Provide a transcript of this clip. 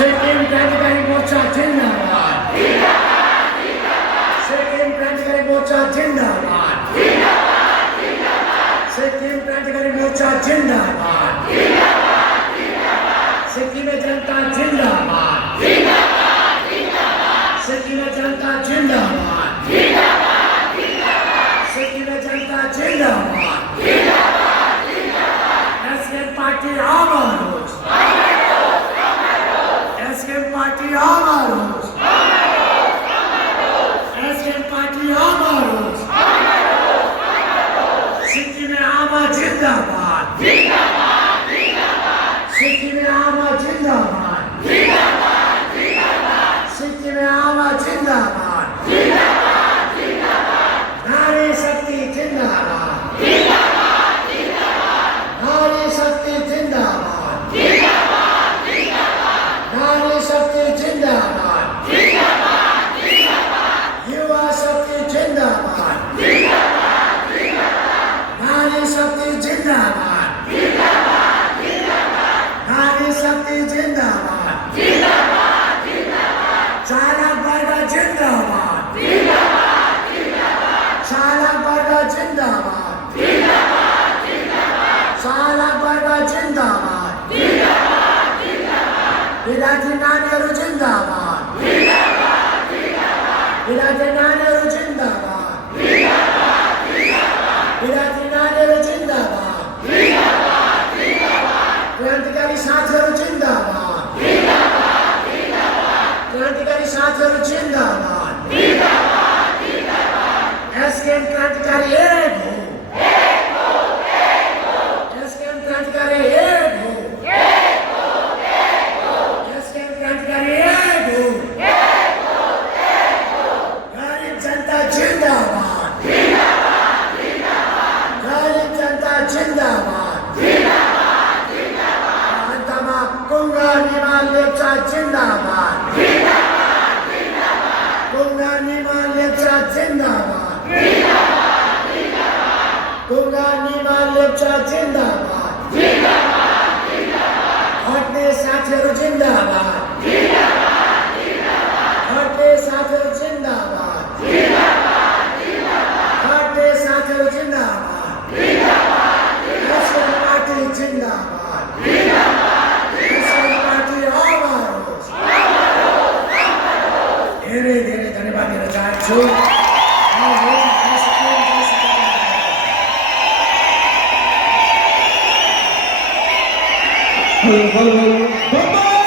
Second Category Mocha Jindabad. Second Category Mocha Jindabad. Second Category Mocha Jindabad. Sikkim Janata Jindabad. Sikkim Janata Jindabad. Sikkim Janata Jindabad. SKM Party Amaros. SKM Party Amaros. SKM Party Amaros. Sikkim Ama Jindabad. Sikkim Ama Jindabad. Sikkim Ama Jindabad. Nari Shakti Jindabad. Nari Shakti Jindabad. Nari Shakti Jindabad. Yuva Shakti Jindabad. Nari Shakti Jindabad. Nari Shakti Jindabad. Chalak Varga Jindabad. Chalak Varga Jindabad. Chalak Varga Jindabad. Vilaji Nehru Jindabad. Vilaji Nehru Jindabad. Vilaji Nehru Jindabad. Krantikari Saatheru Jindabad. Krantikari Saatheru Jindabad. SKM Krantikari Ek ho. SKM Krantikari Ek ho. SKM Krantikari Ek ho. Garib Janata Jindabad. Garib Janata Jindabad. Antama Kunga Nimal Lepcha Jindabad. Kunga Nimal Lepcha Jindabad. Kunga Nimal Lepcha Jindabad. Hotne Saatheru Jindabad. Hotne Saatheru Jindabad. Hotne Saatheru Jindabad. SKM Party Jindabad. SKM Party Amaros. Dere धन्यवाद देना चाहछु Hello.